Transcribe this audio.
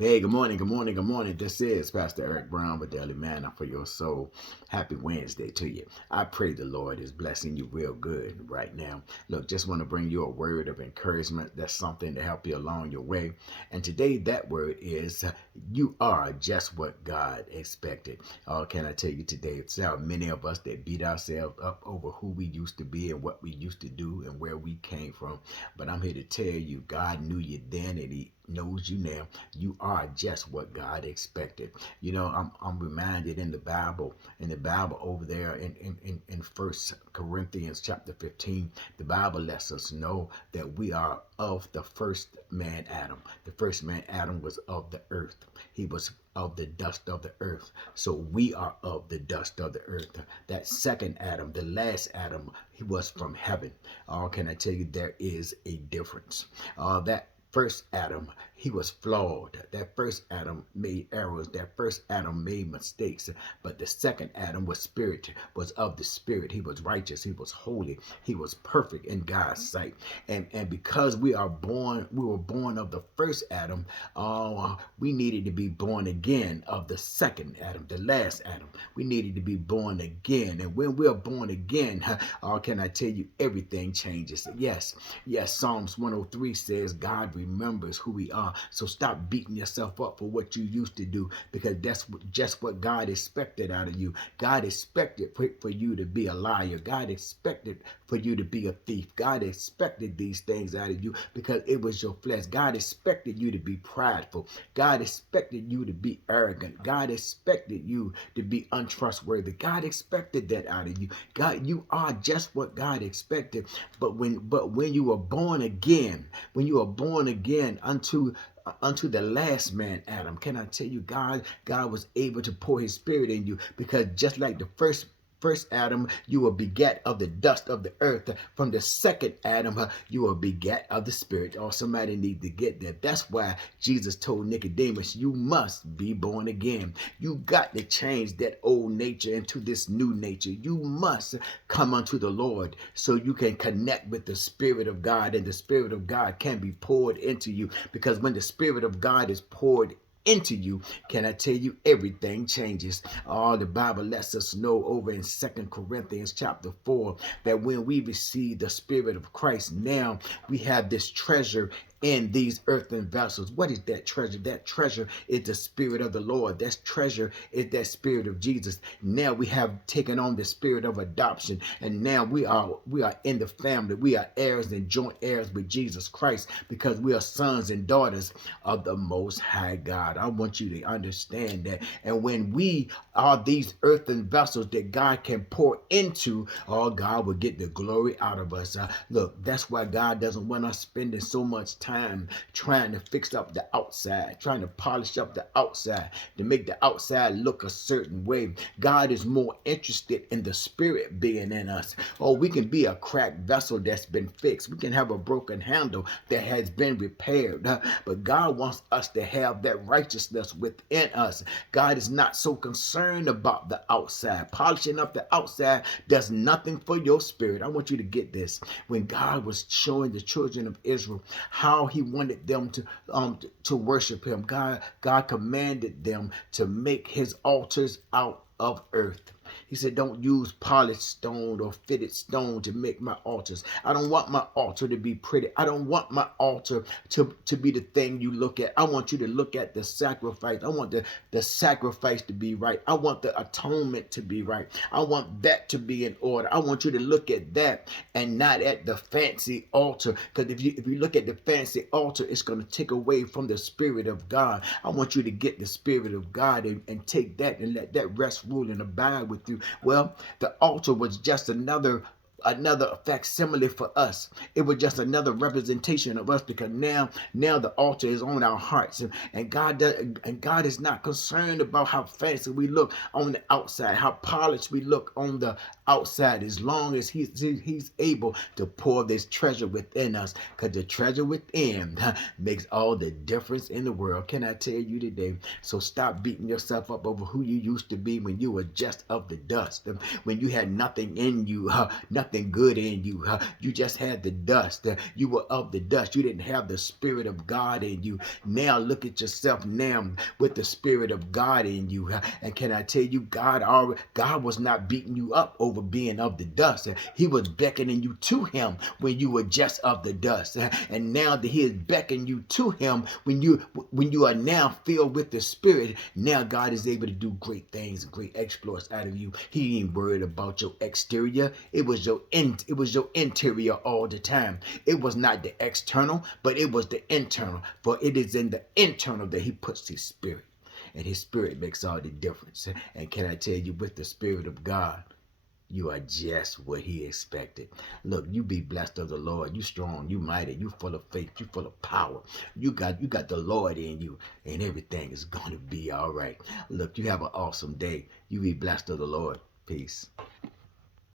Hey, good morning, good morning, good morning. This is Pastor Eric Brown with Daily Manna for your soul. Happy Wednesday to you. I pray the Lord is blessing you real good right now. Look, just want to bring you a word of encouragement. That's something to help you along your way. And today, that word is you are just what God expected. Oh, can I tell you today, there are many of us that beat ourselves up over who we used to be and what we used to do and where we came from. But I'm here to tell you, God knew you then and He knows you now. You are just what God expected. You know, I'm reminded in the Bible over there in First Corinthians chapter 15, the Bible lets us know that we are of the first man Adam. The first man Adam was of the earth. He was of the dust of the earth. So we are of the dust of the earth. That second Adam, the last Adam, he was from heaven. Oh, can I tell you there is a difference? That first Adam, he was flawed. That first Adam made errors. That first Adam made mistakes. But the second Adam was of the spirit. He was righteous. He was holy. He was perfect in God's sight. And because we were born of the first Adam, we needed to be born again of the second Adam, the last Adam. We needed to be born again. And when we are born again, can I tell you, everything changes. Yes, Psalms 103 says God remembers who we are. So stop beating yourself up for what you used to do, because that's just what God expected out of you. God expected for you to be a liar. God expected for you to be a thief. God expected these things out of you because it was your flesh. God expected you to be prideful. God expected you to be arrogant. God expected you to be untrustworthy. God expected that out of you. God, you are just what God expected. But when you were born again, unto the last man Adam, can I tell you, God was able to pour His Spirit in you, because just like the first Adam, you were begat of the dust of the earth. From the second Adam, you were begat of the Spirit. Or somebody need to get that. That's why Jesus told Nicodemus, you must be born again. You got to change that old nature into this new nature. You must come unto the Lord so you can connect with the Spirit of God, and the Spirit of God can be poured into you, because when the Spirit of God is poured into you, can I tell you, everything changes. The Bible lets us know over in Second Corinthians chapter 4 that when we receive the Spirit of Christ, now we have this treasure in these earthen vessels. What is that treasure? That treasure is the Spirit of the Lord. That treasure is that Spirit of Jesus. Now we have taken on the spirit of adoption, and now we are in the family. We are heirs and joint heirs with Jesus Christ, because we are sons and daughters of the Most High God. I want you to understand that. And when we are these earthen vessels that God can pour into, God will get the glory out of us. Look, that's why God doesn't want us spending so much time trying to fix up the outside, trying to polish up the outside to make the outside look a certain way. God is more interested in the Spirit being in us. We can be a cracked vessel that's been fixed. We can have a broken handle that has been repaired. But God wants us to have that righteousness within us. God is not so concerned about the outside. Polishing up the outside does nothing for your spirit. I want you to get this. When God was showing the children of Israel how He wanted them to worship Him, God commanded them to make His altars out of earth. He said, don't use polished stone or fitted stone to make my altars. I don't want my altar to be pretty. I don't want my altar to be the thing you look at. I want you to look at the sacrifice. I want the sacrifice to be right. I want the atonement to be right. I want that to be in order. I want you to look at that and not at the fancy altar. Because if you look at the fancy altar, it's going to take away from the Spirit of God. I want you to get the Spirit of God and take that and let that rest, rule, and abide with you. Well, the altar was just another facsimile for us. It was just another representation of us, because now the altar is on our hearts, and God is not concerned about how fancy we look on the outside, how polished we look on the outside, as long as he's able to pour this treasure within us, because the treasure within makes all the difference in the world. Can I tell you today? So stop beating yourself up over who you used to be when you were just of the dust, when you had nothing in you, nothing nothing good in you. You just had the dust. You were of the dust. You didn't have the Spirit of God in you. Now look at yourself now with the Spirit of God in you. And can I tell you, God was not beating you up over being of the dust. He was beckoning you to him when you were just of the dust. And now that he is beckoning you to him when you are now filled with the Spirit, now God is able to do great things, great exploits out of you. He ain't worried about your exterior. It was your interior all the time. It was not the external, but it was the internal. For it is in the internal that he puts his Spirit. And his Spirit makes all the difference. And can I tell you, with the Spirit of God, you are just what he expected. Look, you be blessed of the Lord. You strong, you mighty, you full of faith, you full of power. You got the Lord in you, and everything is going to be all right. Look, you have an awesome day. You be blessed of the Lord. Peace.